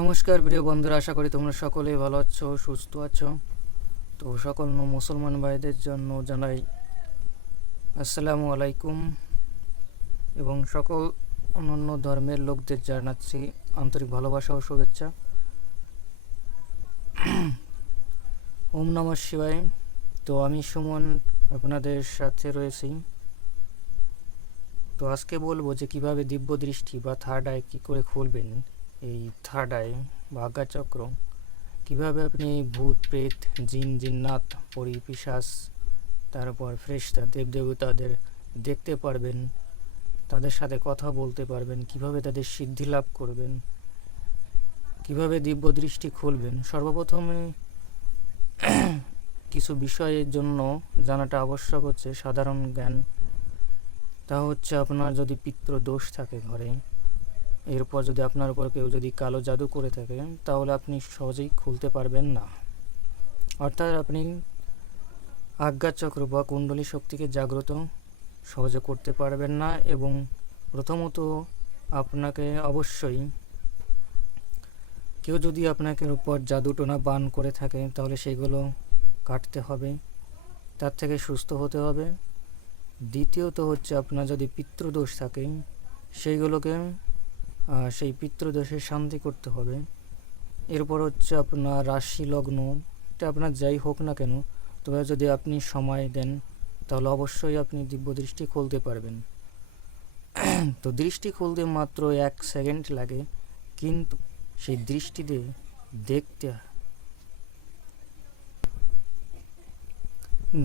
নমস্কার প্রিয় বন্ধুরা, আশা করি তোমরা সকলেই ভালো আছো, সুস্থ আছো। তো সকল মুসলমান ভাইদের জন্য জানাই আসসালামু আলাইকুম, এবং সকল অন্যান্য ধর্মের লোকদের জানাচ্ছি আন্তরিক ভালোবাসা ও শুভেচ্ছা। ওম নমঃ শিবায়। তো আমি সুমন আপনাদের সাথে রয়েছি। তো আজকে বলবো যে কিভাবে দিব্য দৃষ্টি বা থার্ড আই কী করে খুলবেন। এই থার্ড আই বা আজ্ঞাচক্র কিভাবে আপনি ভূত প্রেত জিন জিন্নাত পরি পিশাচ তারপর ফেরেশতা দেবদেবতাদের দেখতে পারবেন, তাদের সাথে কথা বলতে পারবেন, কিভাবে তাদের সিদ্ধি লাভ করবেন, কিভাবে দিব্য দৃষ্টি খুলবেন। সর্বপ্রথমে কিছু বিষয়ের জন্য জানাটা আবশ্যক হচ্ছে সাধারণ জ্ঞান। তা হচ্ছে আপনার যদি পিতৃ দোষ থাকে ঘরে, এরপর যদি আপনার উপর কেউ যদি কালো জাদু করে থাকে, তাহলে আপনি সহজেই খুলতে পারবেন না। অর্থাৎ আপনি আজ্ঞাচক্র বা কুণ্ডলী শক্তিকে জাগ্রত সহজে করতে পারবেন না। এবং প্রথমত আপনাকে অবশ্যই কেউ যদি আপনাকে উপর জাদুটোনা বান করে থাকে, তাহলে সেগুলো কাটতে হবে, তার থেকে সুস্থ হতে হবে। দ্বিতীয়ত হচ্ছে আপনার যদি পিতৃদোষ থাকে, সেইগুলোকে সেই পিতৃদোষের শান্তি করতে হবে। এরপর হচ্ছে আপনার রাশি লগ্ন, এটা আপনার যাই হোক না কেন, তবে যদি আপনি সময় দেন তাহলে অবশ্যই আপনি দিব্য দৃষ্টি খুলতে পারবেন। তো দৃষ্টি খুলতে মাত্র 1 সেকেন্ড লাগে, কিন্তু সেই দৃষ্টিতে দেখতে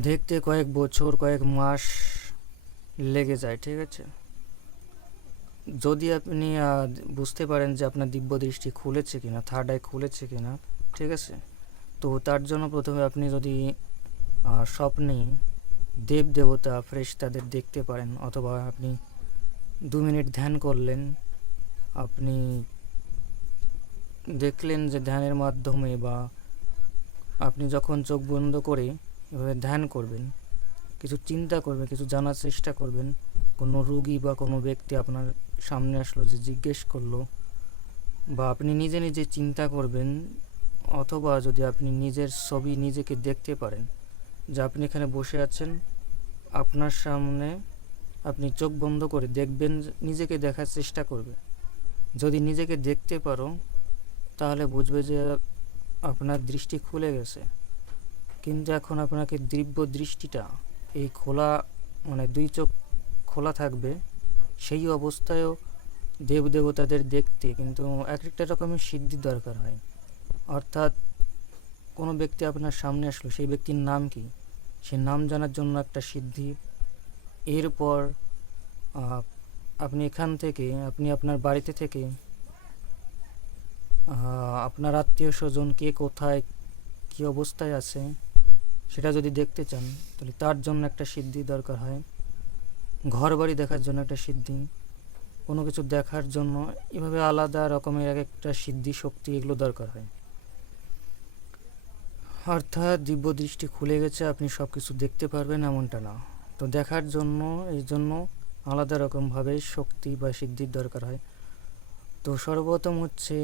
দেখতে কয়েক বছর কয়েক মাস লেগে যায়, ঠিক আছে। যদি আপনি বুঝতে পারেন যে আপনার দিব্য দৃষ্টি খুলেছে কিনা, থার্ড আই খুলেছে কিনা, ঠিক আছে। তো তার জন্য প্রথমে আপনি যদি স্বপ্নে দেব দেবতা ফেরেশতাদের দেখতে পারেন, অথবা আপনি 2 মিনিট ধ্যান করলেন, আপনি দেখলেন যে ধ্যানের মাধ্যমে, বা আপনি যখন চোখ বন্ধ করে এভাবে ধ্যান করবেন, কিছু চিন্তা করবেন, কিছু জানার চেষ্টা করবেন, কোনো রোগী বা কোনো ব্যক্তি আপনার সামনে আসলো, যে জিজ্ঞেস করলো, বা আপনি নিজে নিজে চিন্তা করবেন, অথবা যদি আপনি নিজের ছবি নিজেকে দেখতে পারেন, যে আপনি এখানে বসে আছেন, আপনার সামনে আপনি চোখ বন্ধ করে দেখবেন, নিজেকে দেখার চেষ্টা করবে। যদি নিজেকে দেখতে পারো তাহলে বুঝবে যে আপনার দৃষ্টি খুলে গেছে। কিন্তু এখন আপনাকে দিব্য দৃষ্টিটা এই খোলা, মানে 2 চোখ খোলা থাকবে, সেই অবস্থায়ও দেবদেবতাদের দেখতে কিন্তু এক একটা রকমের সিদ্ধি দরকার হয়। অর্থাৎ কোনো ব্যক্তি আপনার সামনে আসলো, সেই ব্যক্তির নাম কি, সে নাম জানার জন্য একটা সিদ্ধি। এরপর আপনি এখান থেকে, আপনি আপনার বাড়িতে থেকে আপনার আত্মীয় স্বজন কে কোথায় কী অবস্থায় আছে সেটা যদি দেখতে চান, তাহলে তার জন্য একটা সিদ্ধি দরকার হয়। ঘর বাড়ি দেখার জন্য একটা সিদ্ধি, কোনো কিছু দেখার জন্য, এভাবে আলাদা রকমের এক একটা সিদ্ধি শক্তি এগুলো দরকার হয়। অর্থাৎ দিব্য দৃষ্টি খুলে গেছে, আপনি সব কিছু দেখতে পারবেন এমনটা না। তো দেখার জন্য এই জন্য আলাদা রকমভাবে শক্তি বা সিদ্ধির দরকার হয়। তো সর্বপ্রথম হচ্ছে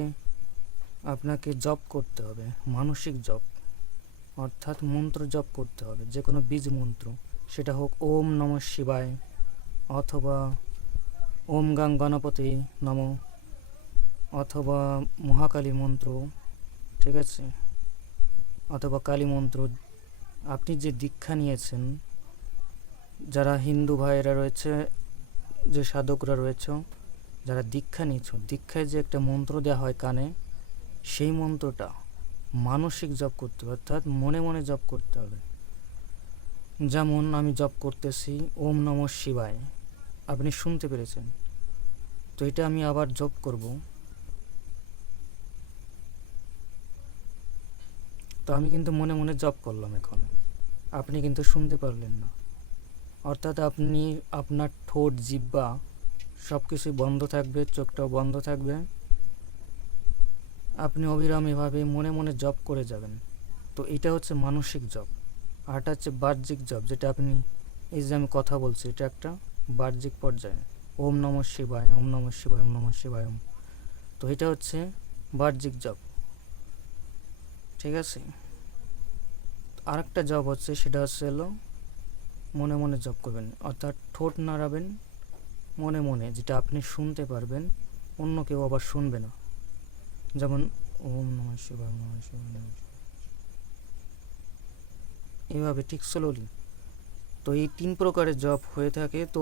আপনাকে জপ করতে হবে, মানসিক জপ, অর্থাৎ মন্ত্র জপ করতে হবে, যে কোনো বীজ মন্ত্র, সেটা হোক ওম নমঃ শিবায়, অথবা ওম গাং গণপতি নম, অথবা মহাকালী মন্ত্র, ঠিক আছে, অথবা কালী মন্ত্র। আপনি যে দীক্ষা নিয়েছেন, যারা হিন্দু ভাইয়েরা রয়েছে, যে সাধকরা রয়েছে, যারা দীক্ষা নিয়েছ, দীক্ষায় যে একটা মন্ত্র দেওয়া হয় কানে, সেই মন্ত্রটা মানসিক জপ করতে হবে, অর্থাৎ মনে মনে জপ করতে হবে। যেমন আমি জপ করতেছি ওম নমঃ শিবায়, আপনি শুনতে পেরেছেন। তো এটা আমি আবার জপ করব। তো আমি কিন্তু মনে মনে জপ করলাম, এখন আপনি কিন্তু শুনতে পারলেন না। অর্থাৎ আপনি আপনার ঠোঁট জিহ্বা সব কিছুই বন্ধ থাকবে, চোখটাও বন্ধ থাকবে, আপনি অবিরাম এভাবে মনে মনে জপ করে যাবেন। তো এটা হচ্ছে মানসিক জপ। আর এটা হচ্ছে বাহ্যিক জপ, যেটা আপনি, এই যে আমি কথা বলছি, এটা একটা বাহ্যিক পর্যায়ে, ওম নমঃ শিবায়, ওম নমঃ শিবায়, ওম নমঃ শিবায় ওম। তো এটা হচ্ছে বাহ্যিক জব, ঠিক আছে। আরেকটা জব হচ্ছে, সেটা হচ্ছে হলো মনে মনে জব করবেন, অর্থাৎ ঠোঁট নাড়াবেন মনে মনে, যেটা আপনি শুনতে পারবেন, অন্য কেউ আবার শুনবে না। যেমন ওম নমঃ শিবায়, ওম নমঃ শিবায়, ওম নমঃ শিবায়, এভাবে ঠিক স্লোলি। তো এই 3 প্রকারের জব হয়ে থাকে। তো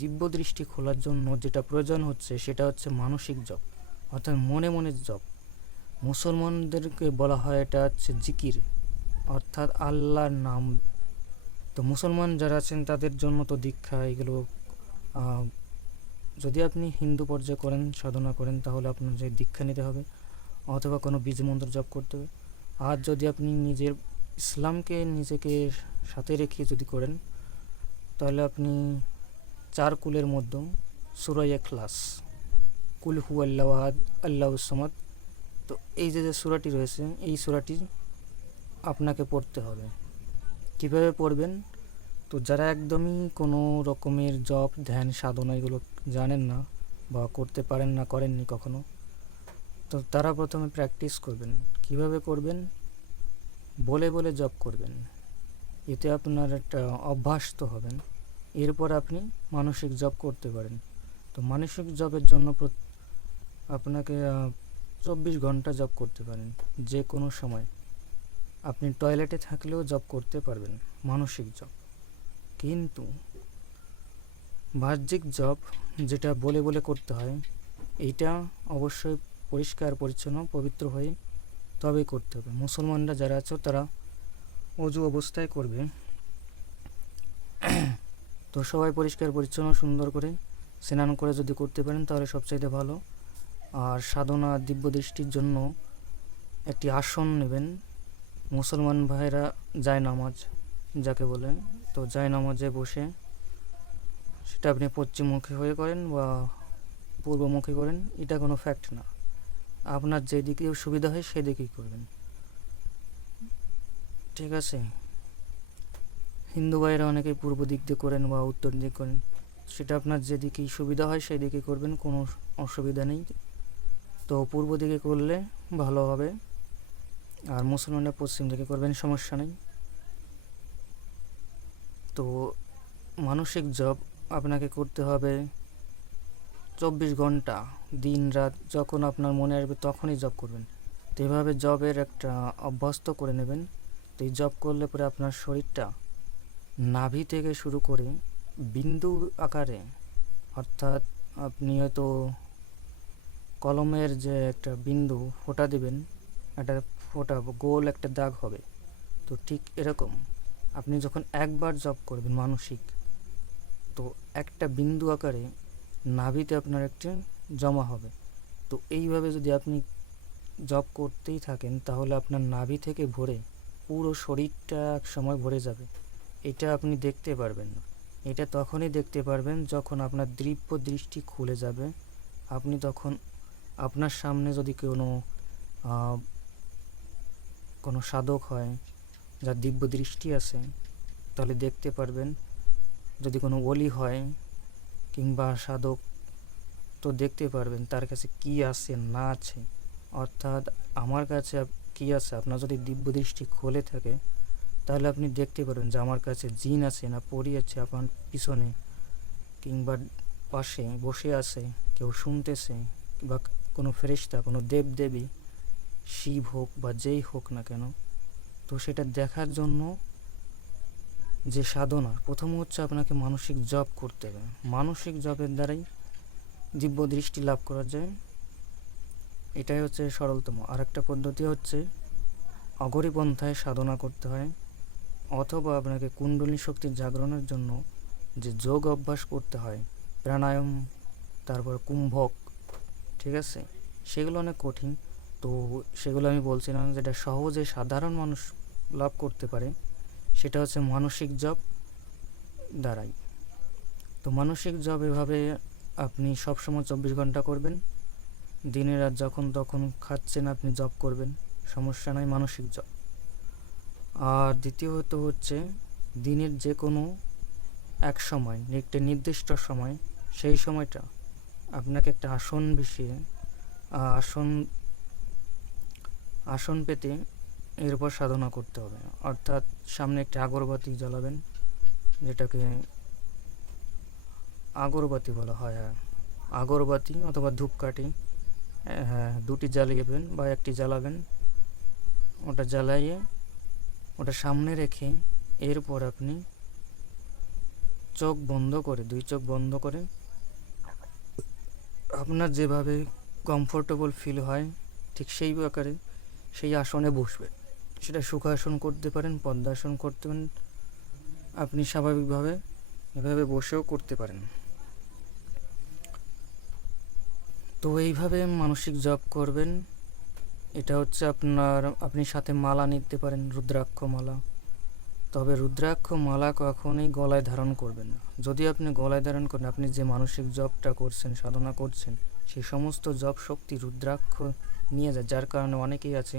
দিব্য দৃষ্টি খোলার জন্য যেটা প্রয়োজন হচ্ছে, সেটা হচ্ছে মানসিক জব, অর্থাৎ মনে মনে জব। মুসলমানদেরকে বলা হয় এটা হচ্ছে জিকির, অর্থাৎ আল্লাহর নাম। তো মুসলমান যারা আছেন তাদের জন্য তো দীক্ষা এগুলো, যদি আপনি হিন্দু পর্যায়ে করেন, সাধনা করেন, তাহলে আপনার যে দীক্ষা নিতে হবে অথবা কোনো বীজ মন্ত্র জপ করতে হবে। আর যদি আপনি নিজের ইসলামকে নিজেকে সাথে রেখে যদি করেন, তাহলে আপনি 4 কুলের মধ্যে সূরা ইখলাস, কুল হু আল্লাহু আহাদ আল্লাহুস সামাদ, তো এই যে যে সূরাটি রয়েছে, এই সূরাটি আপনাকে পড়তে হবে। কিভাবে পড়বেন? তো যারা একদমই কোনো রকমের জপ ধ্যান সাধনা এগুলো জানেন না বা করতে পারেন না, করেননি কখনো, তো তারা প্রথমে প্র্যাকটিস করবেন। কিভাবে করবেন? বলে বলে জপ করবেন, এতে আপনার একটা অভ্যাস্ত হবেন। এরপর আপনি মানসিক জপ করতে পারেন। তো মানসিক জপের জন্য আপনাকে 24 ঘন্টা জপ করতে পারেন, যে কোনো সময়। আপনি টয়লেটে থাকলেও জপ করতে পারবেন, মানসিক জপ। কিন্তু বাহ্যিক জপ যেটা বলে বলে করতে হয়, এইটা অবশ্যই পরিষ্কার পরিচ্ছন্ন পবিত্র হয়ে তবেই করতে হবে। মুসলমানরা যারা আছে তারা অজু অবস্থায় করবে। তো সবাই পরিষ্কার পরিচ্ছন্ন সুন্দর করে স্নান করে যদি করতে পারেন তাহলে সবচাইতে ভালো। আর সাধনা দিব্য দৃষ্টির জন্য একটি আসন নেবেন। মুসলমান ভাইরা জায়নামাজ যাকে বলে, তো জায়নামাজে বসে, সেটা আপনি পশ্চিমমুখী হয়ে করেন বা পূর্বমুখী করেন, এটা কোনো ফ্যাক্ট না। আপনার যেদিকে সুবিধা হয় সেদিকেই করবেন, ঠিক আছে। হিন্দু ভাইরা অনেকেই পূর্ব দিক দিয়ে করেন বা উত্তর দিক করেন, সেটা আপনার যেদিকেই সুবিধা হয় সেদিকে করবেন, কোনো অসুবিধা নেই। তো পূর্ব দিকে করলে ভালো হবে, আর মুসলমানরা পশ্চিম দিকে করবেন, সমস্যা নেই। তো মানসিক জপ আপনাকে করতে হবে 24 ঘন্টা, দিন রাত, যখন আপনার মনে আসবে তখনই জপ করবেন। তো এভাবে জবের একটা অভ্যস্ত করে নেবেন। তো এই জব করলে পরে আপনার শরীরটা নাভি থেকে শুরু করে বিন্দু আকারে, অর্থাৎ আপনি হয়তো কলমের যে একটা বিন্দু ফোঁটা দিবেন, একটা ফোঁটা গোল একটা দাগ হবে, তো ঠিক এরকম আপনি যখন একবার জব করবেন মানসিক, তো একটা বিন্দু আকারে নাভিতে আপনার একটা জমা হবে। তো এইভাবে যদি আপনি জব করতেই থাকেন, তাহলে আপনার নাভি থেকে ভরে পুরো শরীরটা এক সময় ভরে যাবে। এটা আপনি দেখতে পারবেন না, এটা তখনই দেখতে পারবেন যখন আপনার দিব্য দৃষ্টি খুলে যাবে। আপনি তখন আপনার সামনে যদি কোনো সাধক হয় যার দিব্য দৃষ্টি আছে, তাহলে দেখতে পারবেন। যদি কোনো ওলি হয় কিংবা সাধক, তো দেখতে পারবেন তার কাছে কি আছে না আছে। অর্থাৎ আমার কাছে কি আছে, আপনার যদি দিব্য দৃষ্টি খুলে থাকে, তাহলে আপনি দেখতে পারবেন যে আমার কাছে জিন আছে না পরি আছে আপনার পিছনে কিংবা পাশে বসে আছে, কেউ শুনতেছে, বা কোনো ফেরেশতা, কোনো দেবদেবী, শিব হোক বা যেই হোক না কেন। তো সেটা দেখার জন্য যে সাধনা, প্রথম হচ্ছে আপনাকে মানসিক জপ করতে হবে। মানসিক জপের দ্বারাই দিব্য দৃষ্টি লাভ করা যায়, এটাই হচ্ছে সরলতম। আরেকটা পদ্ধতি হচ্ছে অঘরী পন্থায় সাধনা করতে হয়, অথবা আপনাকে কুণ্ডলিনী শক্তির জাগরণের জন্য যে যোগ অভ্যাস করতে হয়, প্রাণায়াম, তারপর কুম্ভক, ঠিক আছে, সেগুলো অনেক কঠিন। তো সেগুলো আমি বলছি না, যেটা সহজে সাধারণ মানুষ লাভ করতে পারে, সেটা হচ্ছে মানসিক জপ দ্বারাই। তো মানসিক জপ এভাবে আপনি সবসময় 24 ঘন্টা করবেন, দিনে রাত যখন তখন খাচ্ছেন আপনি জপ করবেন, সমস্যা নাই, মানসিক জপ। আর দ্বিতীয়ত হচ্ছে দিনের যে কোনো এক সময়, একটা নির্দিষ্ট সময়, সেই সময়টা আপনাকে একটা আসন বসিয়ে, আসন আসন পেতে এরপর সাধনা করতে হবে। অর্থাৎ সামনে একটি আগরবাতি জ্বালাবেন, যেটাকে আগরবাতি বলা হয়। হ্যাঁ, আগরবাতি অথবা ধূপকাঠি, হ্যাঁ, দুটি জ্বালিয়েবেন বা একটি জ্বালাবেন। ওটা জ্বালাইয়ে ওটা সামনে রেখে এরপর আপনি চোখ বন্ধ করে, দুই চোখ বন্ধ করে আপনার যেভাবে কমফোর্টেবল ফিল হয় ঠিক সেই আকারে সেই আসনে বসবেন। সেটা সুখাসন করতে পারেন, পদ্মাসন করতে পারেন, আপনি স্বাভাবিকভাবে এভাবে বসেও করতে পারেন। তো এইভাবে মানসিক জপ করবেন। এটা হচ্ছে আপনি সাথে মালা নিতে পারেন, রুদ্রাক্ষ মালা। তবে রুদ্রাক্ষ মালা কখনোই গলায় ধারণ করবেন না। যদি আপনি গলায় ধারণ করেন, আপনি যে মানসিক জপটা করছেন, সাধনা করছেন, সেই সমস্ত জপ শক্তি রুদ্রাক্ষ নিয়ে যায়। যার কারণে অনেকেই আছে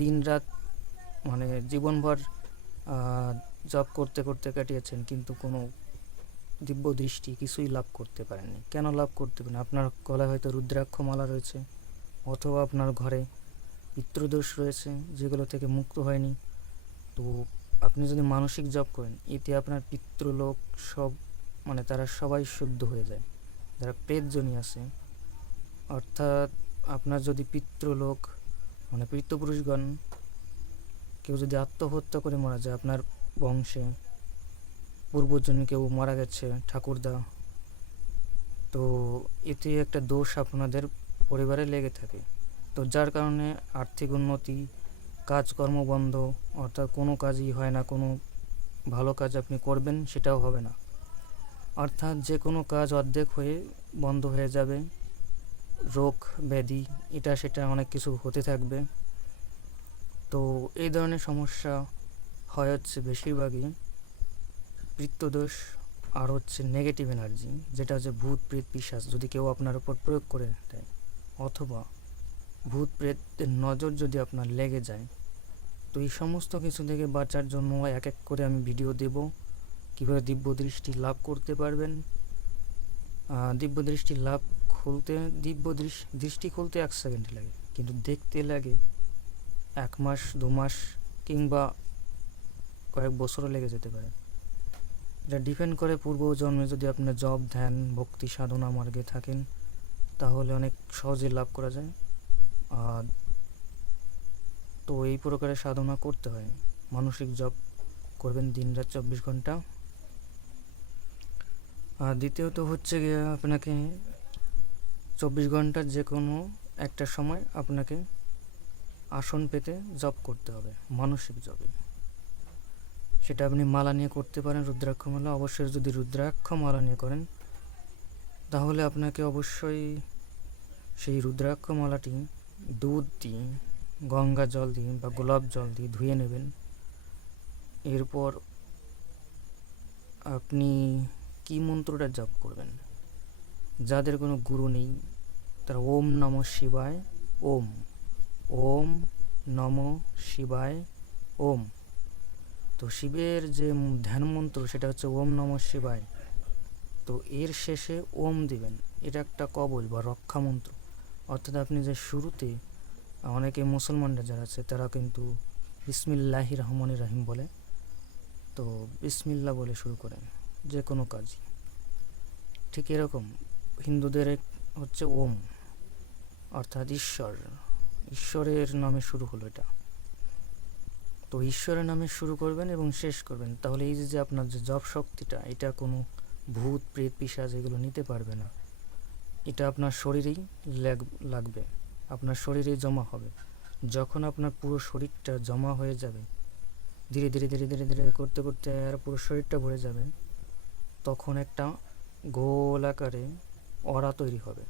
দিন রাত মানে জীবনভর জপ করতে করতে কাটিয়েছেন, কিন্তু কোনো দিব্য দৃষ্টি কিছুই লাভ করতে পারেননি। কেন লাভ করতে পারেন? আপনার গলায় হয়তো রুদ্রাক্ষ মালা রয়েছে, অথবা আপনার ঘরে পিতৃদোষ রয়েছে যেগুলো থেকে মুক্ত হয়নি। তো আপনি যদি মানসিক জপ করেন, এতে আপনার পিতৃলোক সব তারা সবাই শুদ্ধ হয়ে যায়, যারা প্রেতজনী আছে। অর্থাৎ আপনার যদি পিতৃলোক পিতৃপুরুষগণ কেউ যদি আত্মহত্যা করে মারা যায়, আপনার বংশে পূর্বজন্মে কেউ মারা গেছে, ঠাকুরদা, তো এতে একটা দোষ আপনাদের পরিবারে লেগে থাকে। তো যার কারণে আর্থিক উন্নতি, কাজকর্ম বন্ধ, অর্থাৎ কোনো কাজই হয় না, কোনো ভালো কাজ আপনি করবেন সেটাও হবে না। অর্থাৎ যে কোনো কাজ অর্ধেক হয়ে বন্ধ হয়ে যাবে, রোগ ব্যাধি এটা সেটা অনেক কিছু হতে থাকবে। তো এই ধরনের সমস্যা হয় হচ্ছে বেশিরভাগই পিতৃদোষ আর হচ্ছে নেগেটিভ এনার্জি, যেটা হচ্ছে ভূত প্রেত পিশাচ যদি কেউ আপনার উপর প্রয়োগ করে দেয়, অথবা ভূত প্রেতের নজর যদি আপনার লেগে যায়। তো এই সমস্ত কিছু থেকে বাঁচার জন্য এক এক করে আমি ভিডিও দেব, কীভাবে দিব্য দৃষ্টি লাভ করতে পারবেন। দিব্য দৃষ্টি লাভ খুলতে দৃষ্টি খুলতে 1 সেকেন্ড লাগে, কিন্তু দেখতে লাগে 1 মাস 2 মাস কিংবা কয়েক বছরও লেগে যেতে পারে। এটা ডিপেন্ড করে পূর্বজন্মে যদি আপনার জপ ধ্যান ভক্তি সাধনা মার্গে থাকেন, তাহলে অনেক সহজে লাভ করা যায়। আর তো এই প্রকারের সাধনা করতে হয়। মানসিক জপ করবেন দিনরাত 24 ঘন্টা। আর দ্বিতীয়ত হচ্ছে গিয়ে আপনাকে 24 ঘন্টার যে কোনো একটা সময় আপনাকে আসন পেতে জপ করতে হবে, মানসিক জপে। সেটা আপনি মালা নিয়ে করতে পারেন, রুদ্রাক্ষ মালা। অবশ্যই যদি রুদ্রাক্ষ মালা নিয়ে করেন, তাহলে আপনাকে অবশ্যই সেই রুদ্রাক্ষ মালাটি দুধ দিয়ে, গঙ্গা জল দিয়ে বা গোলাপ জল দিয়ে ধুয়ে নেবেন। এরপর আপনি কি মন্ত্রটা জপ করবেন? যাদের কোনো গুরু নেই, তারা ওম নমঃ শিবায় ওম, ওম নমঃ শিবায় ওম। তো শিবের যে ধ্যান মন্ত্র সেটা হচ্ছে ওম নমঃ শিবায়। তো এর শেষে ওম দিবেন। এটা একটা কবচ বা রক্ষা মন্ত্র। অর্থাৎ আপনি যে শুরুতে, অনেকে মুসলমানরা যারা আছে তারা কিন্তু বিসমিল্লাহির রহমানির রহিম বলে, তো বিসমিল্লা বলে শুরু করেন যে কোনো কাজই। ঠিক এরকম হিন্দুদের হচ্ছে ওম, অর্থাৎ ঈশ্বরের নামে শুরু হলো এটা। তো ঈশ্বরের নামে শুরু করবেন এবং শেষ করবেন। তাহলে এই যে আপনার যে জপ শক্তিটা, এটা কোনো ভূত প্রেত পিশাচ এগুলো নিতে পারবে না। এটা আপনার শরীরেই লাগবে, আপনার শরীরেই জমা হবে। যখন আপনার পুরো শরীরটা জমা হয়ে যাবে, ধীরে ধীরে ধীরে ধীরে ধীরে করতে করতে আর পুরো শরীরটা ভরে যাবে, তখন একটা গোল আকারে অরা তৈরি হবে।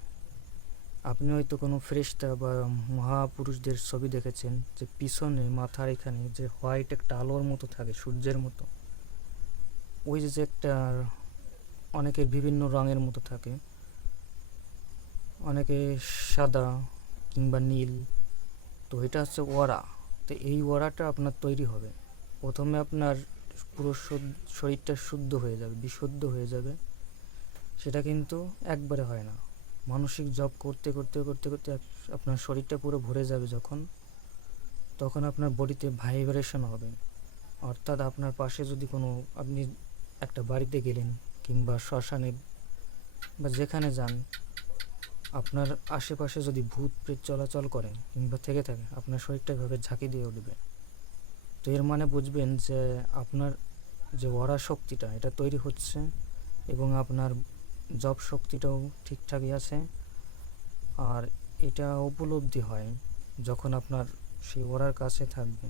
আপনি হয়তো কোনো ফেরেশতা বা মহাপুরুষদের ছবি দেখেছেন, যে পিছনে মাথার এখানে যে হোয়াইট একটা আলোর মতো থাকে, সূর্যের মতো। ওই যে একটা অনেকের বিভিন্ন রঙের মতো থাকে, অনেকে সাদা কিংবা নীল। তো এটা হচ্ছে ওরা। তো এই ওরাটা আপনার তৈরি হবে। প্রথমে আপনার পুরো শরীরটা শুদ্ধ হয়ে যাবে, বিশুদ্ধ হয়ে যাবে। সেটা কিন্তু একবারে হয় না। মানসিক জপ করতে করতে করতে করতে আপনার শরীরটা পুরো ভরে যাবে যখন, তখন আপনার বডিতে ভাইব্রেশন হবে। অর্থাৎ আপনার পাশে যদি কোনো, আপনি একটা বাড়িতে গেলেন কিংবা শ্মশানে বা যেখানে যান, আপনার আশেপাশে যদি ভূত প্রেত চলাচল করে কিংবা থেকে থাকে, আপনার শরীরটা এভাবে ঝাঁকি দিয়ে উঠবে। তো এর মানে বুঝবেন যে আপনার যে ওরা শক্তিটা এটা তৈরি হচ্ছে এবং আপনার জব শক্তিটাও ঠিকঠাকই আছে। আর এটা উপলব্ধি হয় যখন আপনার সেই ওরার কাছে থাকবে।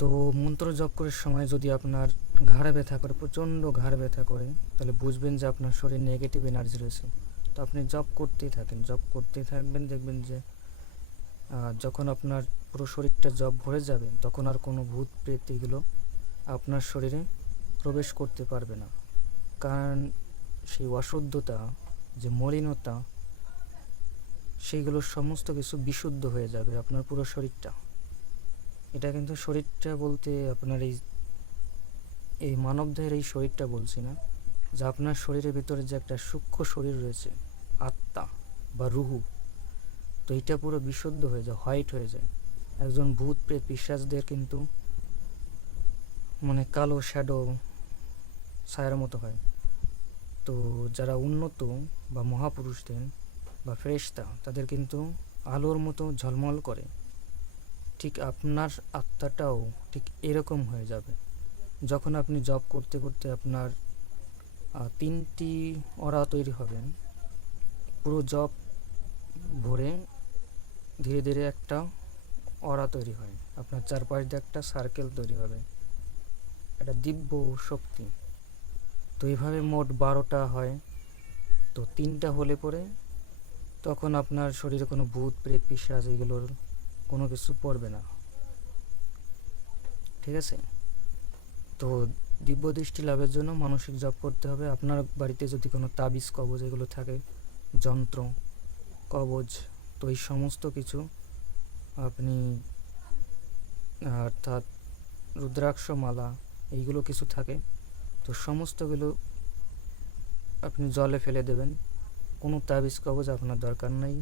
তো মন্ত্র জপ করার সময় যদি আপনার ঘাড়ে ব্যথা করে, প্রচণ্ড ঘাড় ব্যথা করে, তাহলে বুঝবেন যে আপনার শরীরে নেগেটিভ এনার্জি রয়েছে। তো আপনি জপ করতেই থাকেন, জপ করতেই থাকবেন, দেখবেন যে যখন আপনার পুরো শরীরটা জপ ভরে যাবে, তখন আর কোনো ভূত প্রেত এগুলো আপনার শরীরে প্রবেশ করতে পারবে না। কারণ সেই অশুদ্ধতা, যে মলিনতা, সেইগুলো সমস্ত কিছু বিশুদ্ধ হয়ে যাবে আপনার পুরো শরীরটা। এটা কিন্তু শরীরটা বলতে আপনার এই মানবদেহের এই শরীরটা বলছি না, যে আপনার শরীরের ভিতরে যে একটা সূক্ষ্ম শরীর রয়েছে, আত্মা বা রুহু, তো এটা পুরো বিশুদ্ধ হয়ে যায়, হোয়াইট হয়ে যায়। একজন ভূত প্রেত পিশাচদের কিন্তু মানে কালো শ্যাডো ছায়ার মতো হয়। তো যারা উন্নত বা মহাপুরুষদের বা ফেরেশতা, তাদের কিন্তু আলোর মতো ঝলমল করে। ঠিক আপনার আত্মাটাও ঠিক এরকম হয়ে যাবে যখন আপনি জব করতে করতে আপনার 3টি অরা তৈরি হবেন। পুরো জব ভরে ধীরে ধীরে একটা অরা তৈরি হয়, আপনার চারপাশ দিয়ে একটা সার্কেল তৈরি হবে, একটা দিব্য শক্তি। তো এইভাবে মোট 12টা হয়। তো 3টা হলে পরে তখন আপনার শরীরে কোনো ভূত প্রেত পিশাচ এগুলোর কোনো কিছু পড়বে না। ঠিক আছে? তো দিব্য দৃষ্টি লাভের জন্য মানসিক জপ করতে হবে। আপনার বাড়িতে যদি কোনো তাবিজ কবজ এগুলো থাকে, যন্ত্র কবজ, তো এই সমস্ত কিছু আপনি, অর্থাৎ রুদ্রাক্ষ মালা এইগুলো কিছু থাকে, তো সমস্তগুলো আপনি জলে ফেলে দেবেন। কোনো তাবিজ কবজ আপনার দরকার নাই।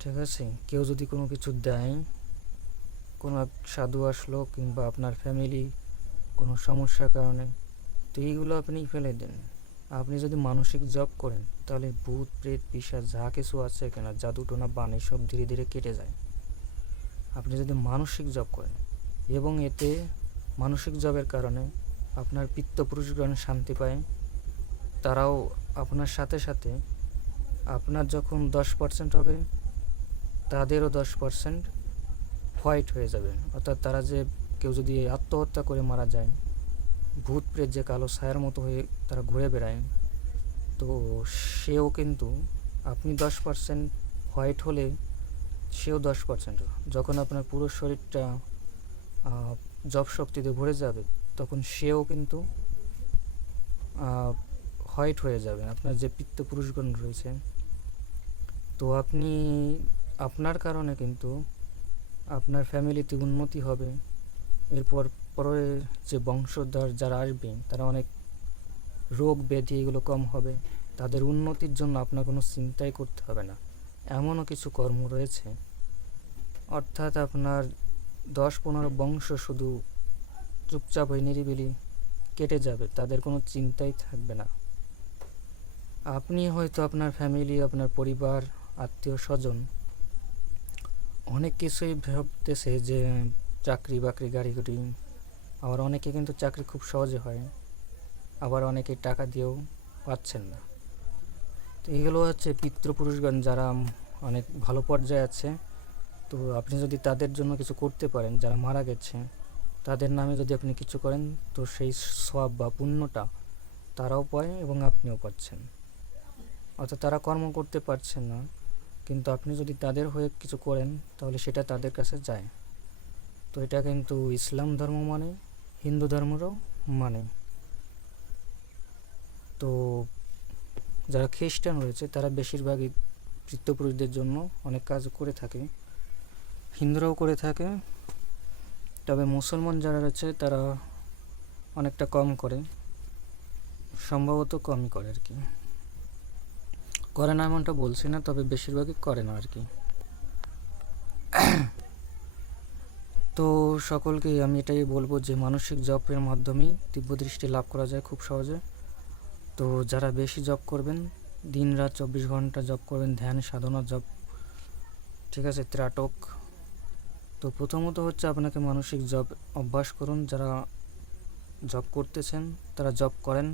ঠিক আছে? কেউ যদি কোনো কিছু দেয়, কোনো এক সাধু আসলো কিংবা আপনার ফ্যামিলি কোনো সমস্যার কারণে, তো এইগুলো আপনি ফেলে দেন। আপনি যদি মানসিক জপ করেন, তাহলে ভূত প্রেত পিশাচ যা কিছু আছে এখানে, জাদু টোনা বান, সব ধীরে ধীরে কেটে যায় আপনি যদি মানসিক জপ করেন। এবং এতে মানসিক জপের কারণে আপনার পিতৃপুরুষগণ শান্তি পায়। তারাও আপনার সাথে সাথে, আপনার যখন 10% হবে, তাদেরও 10% হোয়াইট হয়ে যাবে। অর্থাৎ তারা যে, কেউ যদি আত্মহত্যা করে মারা যায়, ভূত প্রেত যে কালো ছায়ার মতো হয়ে তারা ঘুরে বেড়ায়, তো সেও কিন্তু, আপনি 10% হোয়াইট হলে সেও 10%। যখন আপনার পুরো শরীরটা জব শক্তিতে ভরে যাবে, তখন সেও কিন্তু হোয়াইট হয়ে যাবে, আপনার যে পিতৃপুরুষগণ রয়েছে। তো আপনি, আপনার কারণে কিন্তু আপনার ফ্যামিলিতে উন্নতি হবে। এরপর পরে যে বংশধর যারা আসবে, তারা অনেক রোগ ব্যাধি এগুলো কম হবে। তাদের উন্নতির জন্য আপনার কোনো চিন্তাই করতে হবে না। এমনও কিছু কর্ম রয়েছে, অর্থাৎ আপনার 10-15 বংশ শুধু চুপচাপ হয়ে নিরিবিলি কেটে যাবে, তাদের কোনো চিন্তাই থাকবে না। আপনি হয়তো আপনার ফ্যামিলি, আপনার পরিবার, আত্মীয় স্বজন অনেক কিছুই ভাবতেছে যে চাকরি বাকরি, গাড়ি গুড়ি, আবার অনেকে কিন্তু চাকরি খুব সহজে হয়, আবার অনেকে টাকা দিয়েও পাচ্ছেন না। তো এগুলো হচ্ছে পিতৃপুরুষগণ যারা অনেক ভালো পর্যায়ে আছে। তো আপনি যদি তাদের জন্য কিছু করতে পারেন, যারা মারা গেছে তাদের নামে যদি আপনি কিছু করেন, তো সেই সওয়াব বা পুণ্যটা তারাও পায় এবং আপনিও পাচ্ছেন। অর্থাৎ তারা কর্ম করতে পারছেন না, কিন্তু আপনি যদি তাদের হয়ে কিছু করেন, তাহলে সেটা তাদের কাছে যায়। তো এটা কিন্তু ইসলাম ধর্ম মানে, হিন্দু ধর্মেরও মানে। তো যারা খ্রিস্টান রয়েছে, তারা বেশিরভাগই পিতৃপুরুষদের জন্য অনেক কাজ করে থাকে, হিন্দুরাও করে থাকে। তবে মুসলমান যারা রয়েছে, তারা অনেকটা কম করে, সম্ভবত কমই করে আর কি। করে না এমনটা বলছি না, তবে বেশিরভাগই করে না আর কি। তো সকলকেই আমি এটাই বলবো যে মানসিক জপের মাধ্যমেই দিব্য দৃষ্টি লাভ করা যায় খুব সহজে। তো যারা বেশি জপ করবেন, দিন রাত 24 ঘন্টা জপ করবেন, ধ্যান সাধনা জপ, ঠিক আছে, ত্রাটক। তো প্রথমত হচ্ছে আপনাকে মানসিক জপ অভ্যাস করুন। যারা জপ করতেছেন তারা জপ করেন,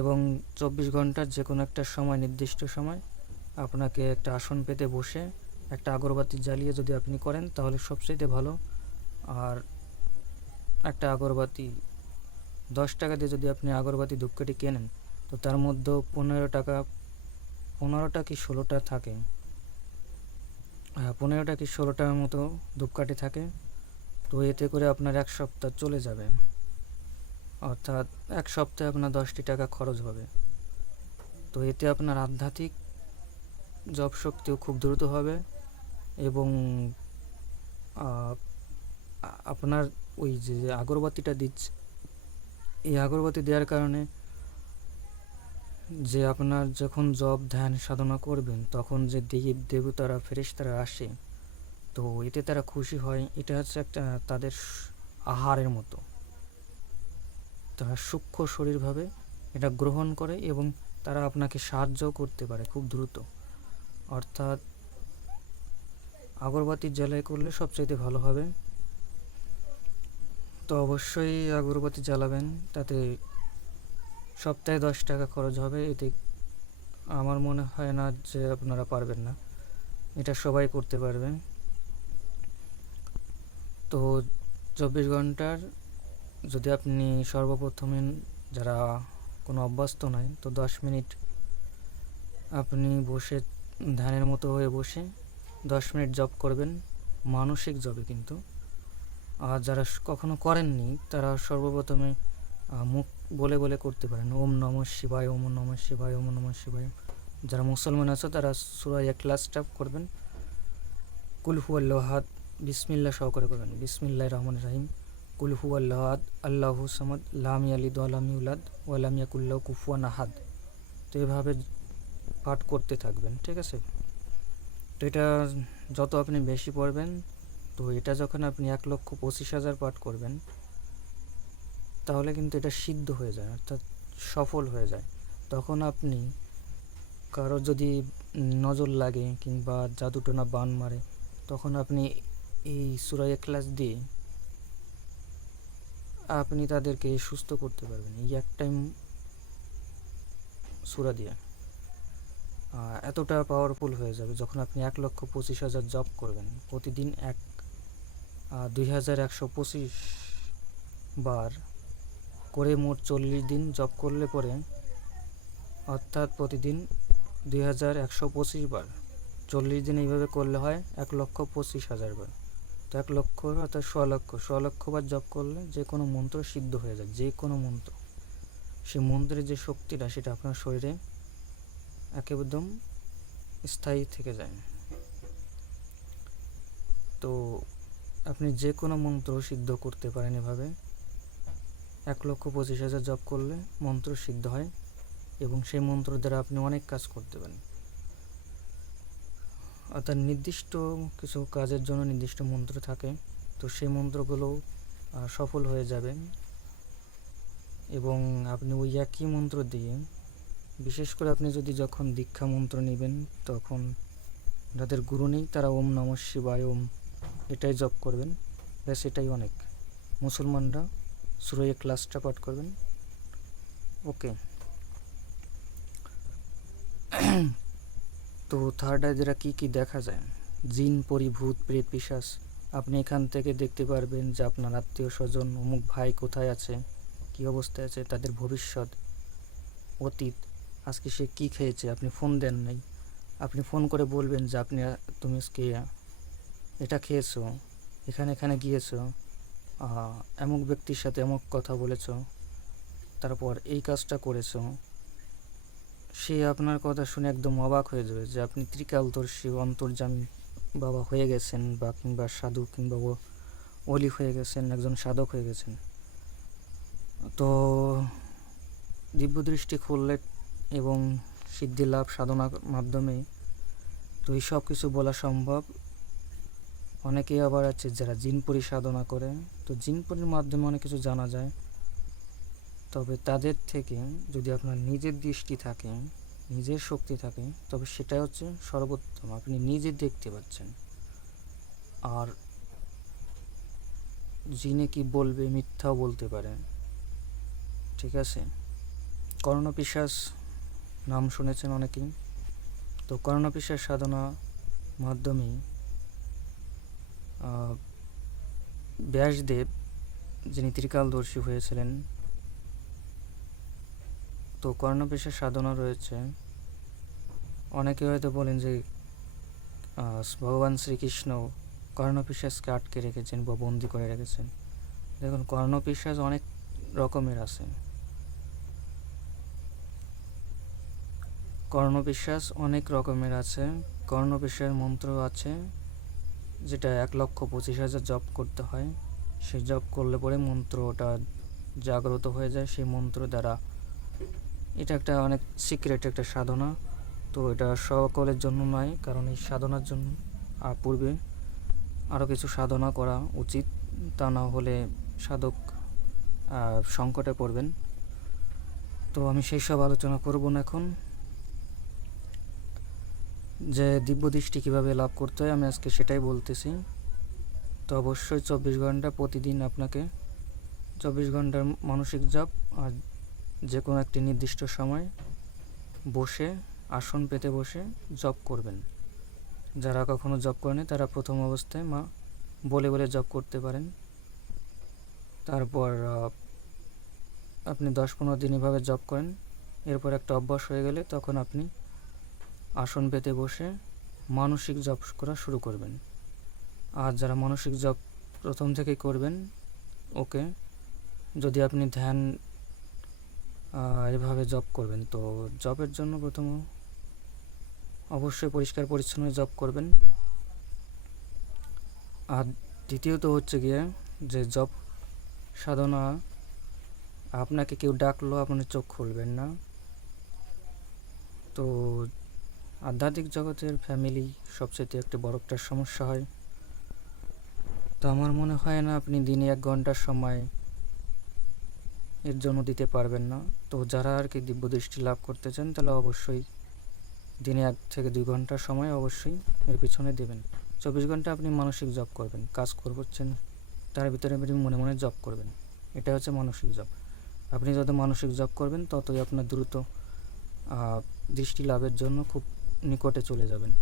এবং 24 ঘন্টার যে কোনো একটা সময়, নির্দিষ্ট সময় আপনাকে একটা আসন পেতে বসে একটা আগরবাতি জ্বালিয়ে যদি আপনি করেন তাহলে সবচেয়ে ভালো। আর একটা আগরবাতি 10 টাকা দিয়ে যদি আপনি আগরবাতি ধূপকাঠি কেনেন, তো তার মধ্যেও 15টা কি 16টা থাকে, 15টা কি 16টার মতো ধূপকাঠি থাকে। তো এতে করে আপনার 1 সপ্তাহ চলে যাবে, অর্থাৎ 1 সপ্তাহে আপনার 10টি টাকা খরচ হবে। তো এতে আপনার আধ্যাত্মিক জপ শক্তিও খুব দ্রুত হবে, এবং আপনার ওই যে আগরবাতিটা দিচ্ছে, এই আগরবাতি দেওয়ার কারণে যে আপনার যখন জপ ধ্যান সাধনা করবেন তখন যে দেব দেবতারা ফেরেশতারা আসে, তো এতে তারা খুশি হয়। এটা হচ্ছে একটা তাদের আহারের মতো, তারা সূক্ষ্ম শরীরভাবে এটা গ্রহণ করে এবং তারা আপনাকে সাহায্যও করতে পারে খুব দ্রুত। অর্থাৎ আগরবাতি জ্বালাই করলে সবচাইতে ভালো হবে। তো অবশ্যই আগরবাতি জ্বালাবেন, তাতে সপ্তাহে 10 টাকা খরচ হবে। এতে আমার মনে হয় না যে আপনারা পারবেন না, এটা সবাই করতে পারবেন। তো 24 ঘন্টার যদি আপনি সর্বপ্রথমে, যারা কোনো অভ্যস্ত নয়, তো 10 মিনিট আপনি বসে ধ্যানের মতো হয়ে বসে 10 মিনিট জপ করবেন, মানসিক জপে কিন্তু। আর যারা কখনো করেননি তারা সর্বপ্রথমে মুখ বলে বলে করতে পারেন, ওম নমঃ শিবায়, ওম নমঃ শিবায়, ওম নমঃ শিবায়। যারা মুসলমান আছে তারা সূরা ইখলাসটা করবেন, কুল হুয়াল্লাহু আহাদ, বিসমিল্লাহ সহকারে করবেন, বিসমিল্লাহির রহমানির রহিম, কুল হুয়াল্লাহু আহাদ আল্লাহু সামাদ লাম ইয়ালিদ ওয়া লাম ইউলাদ ওয়া লাম ইয়াকুল লাহু কুফুয়ান আহাদ। তো এভাবে পাঠ করতে থাকবেন, ঠিক আছে। তো এটা যত আপনি বেশি পড়বেন, তো এটা যখন আপনি 1,25,000 পাঠ করবেন তাহলে কিন্তু এটা সিদ্ধ হয়ে যায়, অর্থাৎ সফল হয়ে যায়। তখন আপনি কারো যদি নজর লাগে কিংবা জাদুটোনা বান মারে, তখন আপনি এই সূরা ইখলাস দিয়ে আপনি তাদেরকে সুস্থ করতে পারবেন, এই এক টাইম সূরা দিয়ে। এতটা পাওয়ারফুল হয়ে যাবে যখন আপনি 1,25,000 জপ করবেন প্রতিদিন, 2,125 বার করে, মোট 40 দিন জপ করলে পরে, অর্থাৎ প্রতিদিন 2,125 বার, 40 দিন এইভাবে করলে হয় 1,25,000 বার। তো 1 লক্ষ অর্থাৎ 1,00,000 বার জপ করলে যে কোনো মন্ত্র সিদ্ধ হয়ে যায়, যে কোনো মন্ত্র। সেই মন্ত্রের যে শক্তিটা সেটা আপনার শরীরে একদম স্থায়ী থেকে যায়। তো আপনি যে কোনো মন্ত্র সিদ্ধ করতে পারেন এভাবে। 1,25,000 জপ করলে মন্ত্র সিদ্ধ হয়, এবং সেই মন্ত্র দ্বারা আপনি অনেক কাজ করতে পারেন। অর্থাৎ নির্দিষ্ট কিছু কাজের জন্য নির্দিষ্ট মন্ত্র থাকে, তো সেই মন্ত্রগুলো সফল হয়ে যাবে। এবং আপনি ওই একই মন্ত্র দিয়ে, বিশেষ করে আপনি যদি যখন দীক্ষা মন্ত্র নেবেন, তখন যাদের গুরু নেই তারা ওম নমঃ শিবায় ওম এটাই জপ করবেন, ব্যাস এটাই অনেক। মুসলমানরা সূরা ইখলাসটা পাঠ করবেন, ওকে। তো থার্ড আই দ্বারা কী কী দেখা যায়, জিন পরি ভূত প্রেত পিশাচ। আপনি এখান থেকে দেখতে পারবেন যে আপনার আত্মীয় স্বজন অমুক ভাই কোথায় আছে, কী অবস্থায় আছে, তাদের ভবিষ্যৎ, অতীত, আজকে সে কী খেয়েছে। আপনি ফোন দেন নাই, আপনি ফোন করে বলবেন যে তুমি আজকে এটা খেয়েছো, এখানে গিয়েছো, এমক ব্যক্তির সাথে এমক কথা বলেছো, তারপর এই কাজটা করেছো। সে আপনার কথা শুনে একদম অবাক হয়ে যাবে যে আপনি ত্রিকালদর্শী অন্তর্যামী বাবা হয়ে গেছেন, বা কিংবা সাধু কিংবা অলি হয়ে গেছেন, একজন সাধক হয়ে গেছেন। তো দিব্য দৃষ্টি খুললে এবং সিদ্ধি লাভ সাধনার মাধ্যমে তো এই সব কিছু বলা সম্ভব। অনেকেই আবার আছে যারা জিনপরি সাধনা করে, তো জিনপরির মাধ্যমে অনেক কিছু জানা যায়। তবে তাদের থেকে যদি আপনার নিজের দৃষ্টি থাকে, নিজের শক্তি থাকে, তবে সেটা হচ্ছে সর্বোত্তম। আপনি নিজে দেখতে পাচ্ছেন। আর জিনে কি বলবে, মিথ্যাও বলতে পারে, ঠিক আছে। কর্ণপিশাচ নাম শুনেছেন অনেকেই। তো কর্ণপিশাচ সাধনা মাধ্যমেই ব্যাসদেব, যিনি ত্রিকালদর্শী হয়েছিলেন, তো কর্ণপিশাচ সাধনা রয়েছে। অনেকে হয়তো বলেন যে ভগবান শ্রীকৃষ্ণ কর্ণপিশাচকে আটকে রেখেছেন বা বন্দি করে রেখেছেন। দেখুন, কর্ণপিশাচ অনেক রকমের আছে। কর্ণপিশাচ অনেক রকমের আছে। কর্ণপিশাচের মন্ত্র আছে, যেটা 1,25,000 জপ করতে হয়। সে জপ করলে পরে মন্ত্রটা জাগ্রত হয়ে যায় সেই মন্ত্র দ্বারা। এটা একটা অনেক সিক্রেট একটা সাধনা। তো এটা সকলের জন্য নয়, কারণ এই সাধনার জন্য পূর্বে আরও কিছু সাধনা করা উচিত। তা না হলে সাধক সংকটে পড়বেন। তো আমি সেই সব আলোচনা করব না এখন। যে দিব্যদৃষ্টি কীভাবে লাভ করতে হয় আমি আজকে সেটাই বলতেছি। তো অবশ্যই 24 ঘন্টা প্রতিদিন আপনাকে 24 ঘন্টার মানসিক জপ আর যে কোনো একটি নির্দিষ্ট সময় বসে, আসন পেতে বসে জপ করবেন। যারা কখনো জপ করেনি তারা প্রথম অবস্থায় মা বলে বলে জপ করতে পারেন। তারপর আপনি 10-15 দিন এভাবে জপ করেন। এরপর একটা অভ্যাস হয়ে গেলে তখন আপনি আসন পেতে বসে মানসিক জপ করা শুরু করবেন। আর যারা মানসিক জপ প্রথম থেকেই করবেন, ওকে, যদি আপনি ধ্যান এভাবে জপ করবেন, তো জপের জন্য প্রথম অবশ্যই পরিষ্কার পরিচ্ছন্ন জপ করবেন। আর দ্বিতীয়ত হচ্ছে গিয়ে যে জপ সাধনা, আপনাকে কেউ ডাকলো আপনি চোখ খুলবেন না। তো আধ্যাত্মিক জগতের ফ্যামিলি সবচেয়ে একটা বড় একটা সমস্যা হয়। তো আমার মনে হয় না আপনি দিনে 1 ঘন্টার সময় এর জন্য দিতে পারবেন না। তো যারা আর কি দিব্যদৃষ্টি লাভ করতে চান তাহলে অবশ্যই দিনে 1 থেকে 2 ঘন্টার সময় অবশ্যই এর পিছনে দেবেন। 24 ঘন্টা আপনি মানসিক জপ করবেন, কাজ করছেন তার ভিতরে আপনি মনে মনে জপ করবেন। এটা হচ্ছে মানসিক জপ। আপনি যত মানসিক জপ করবেন ততই আপনার দ্রুত দৃষ্টি লাভের জন্য খুব নিকটে চলে যাবেন।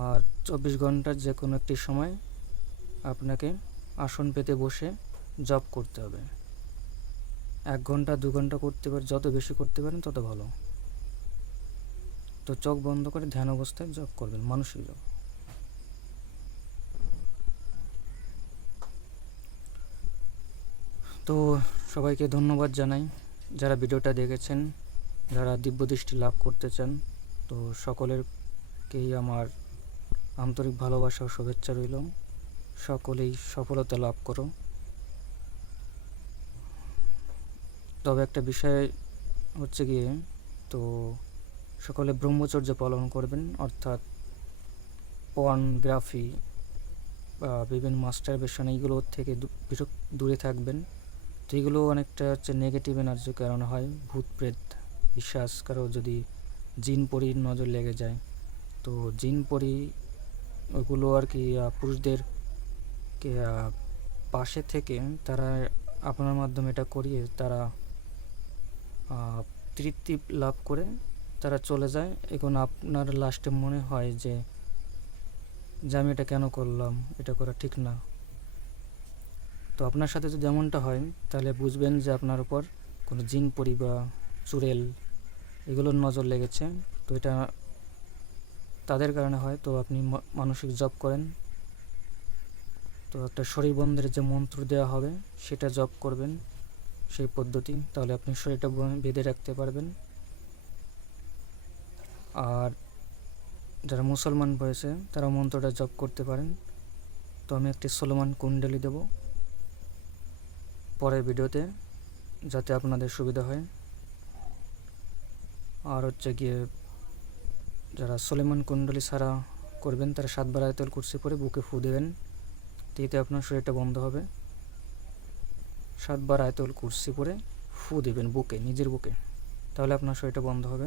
আর 24 ঘন্টার যে কোনো একটি সময় আপনাকে আসন পেতে বসে জপ করতে হবে। 1 ঘন্টা 2 ঘন্টা করতে পারেন, যত বেশি করতে পারেন তত ভালো। তো চোখ বন্ধ করে ধ্যান অবস্থায় জপ করবেন, মানসিক জপ। তো সবাইকে ধন্যবাদ জানাই যারা ভিডিওটা দেখেছেন, যারা দিব্যদৃষ্টি লাভ করতে চান। তো সকলেরকেই আমার আন্তরিক ভালোবাসা ও শুভেচ্ছা রইল। সকলেই সফলতা লাভ করো। তবে একটা বিষয় হচ্ছে গিয়ে, তো সকলে ব্রহ্মচর্য পালন করবেন, অর্থাৎ পর্নোগ্রাফি বা বিভিন্ন মাস্টারবেশন এইগুলোর থেকে দূরে থাকবেন। তো এগুলো অনেকটা হচ্ছে নেগেটিভ এনার্জির কারণে হয়। ভূত প্রেত বিশ্বাস, কারো যদি জিন পরির নজর লেগে যায়, তো জিন পরি ওগুলো আর কি পুরুষদের পাশে থেকে তারা আপনার মাধ্যমে এটা করিয়ে তারা তৃপ্তি লাভ করে তারা চলে যায়। এখন আপনার লাস্টে মনে হয় যে আমি এটা কেন করলাম, এটা করা ঠিক না। তো আপনার সাথে যদি এমনটা হয় তাহলে বুঝবেন যে আপনার উপর কোনো জিন পরি বা চুড়েল এগুলোর নজর লেগেছে। তো এটা তাদের কারণে হয়। তো আপনি মানসিক জপ করেন। তো একটা শরীর বন্ধের যে মন্ত্র দেওয়া হবে সেটা জপ করবেন, সেই পদ্ধতি, তাহলে আপনি শরীরটা বেঁধে রাখতে পারবেন। আর যারা মুসলমান হয়েছে তারা মন্ত্রটা জপ করতে পারেন। তো আমি একটি সলোমান কুণ্ডলী দেব পরের ভিডিওতে, যাতে আপনাদের সুবিধা হয়। আর হচ্ছে গিয়ে যারা সলোমান কুণ্ডলী ছাড়া করবেন তারা 7 বার আয়াতুল কুরসি পড়ে বুকে ফু দেবেন। এতে আপনার শরীরটা বন্ধ হবে। 7 বার আয়াতুল কুরসি পড়ে ফু দেবেন বুকে, নিজের বুকে, তাহলে আপনার শরীরটা বন্ধ হবে।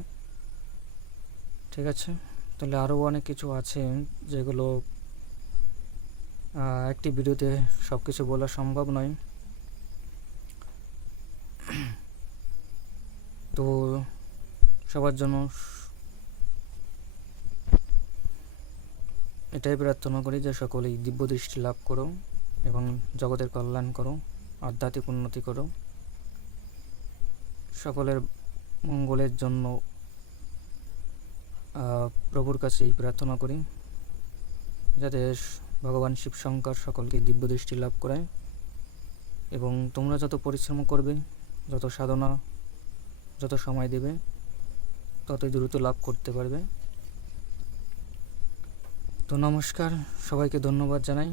ঠিক আছে? তাহলে আরও অনেক কিছু আছে যেগুলো একটি ভিডিওতে সব কিছু বলা সম্ভব নয়। তো সবার জন্য এটাই প্রার্থনা করি যে সকলেই দিব্য দৃষ্টি লাভ করো এবং জগতের কল্যাণ করো, আধ্যাত্মিক উন্নতি করো। সকলের মঙ্গলের জন্য প্রভুর কাছে এই প্রার্থনা করি যাতে ভগবান শিব শঙ্কর সকলকে দিব্য দৃষ্টি লাভ করায় এবং তোমরা যত পরিশ্রম করবে, যত সাধনা, যত সময় দেবে, ততই দ্রুত লাভ করতে পারবে। তো নমস্কার, সবাইকে ধন্যবাদ জানাই।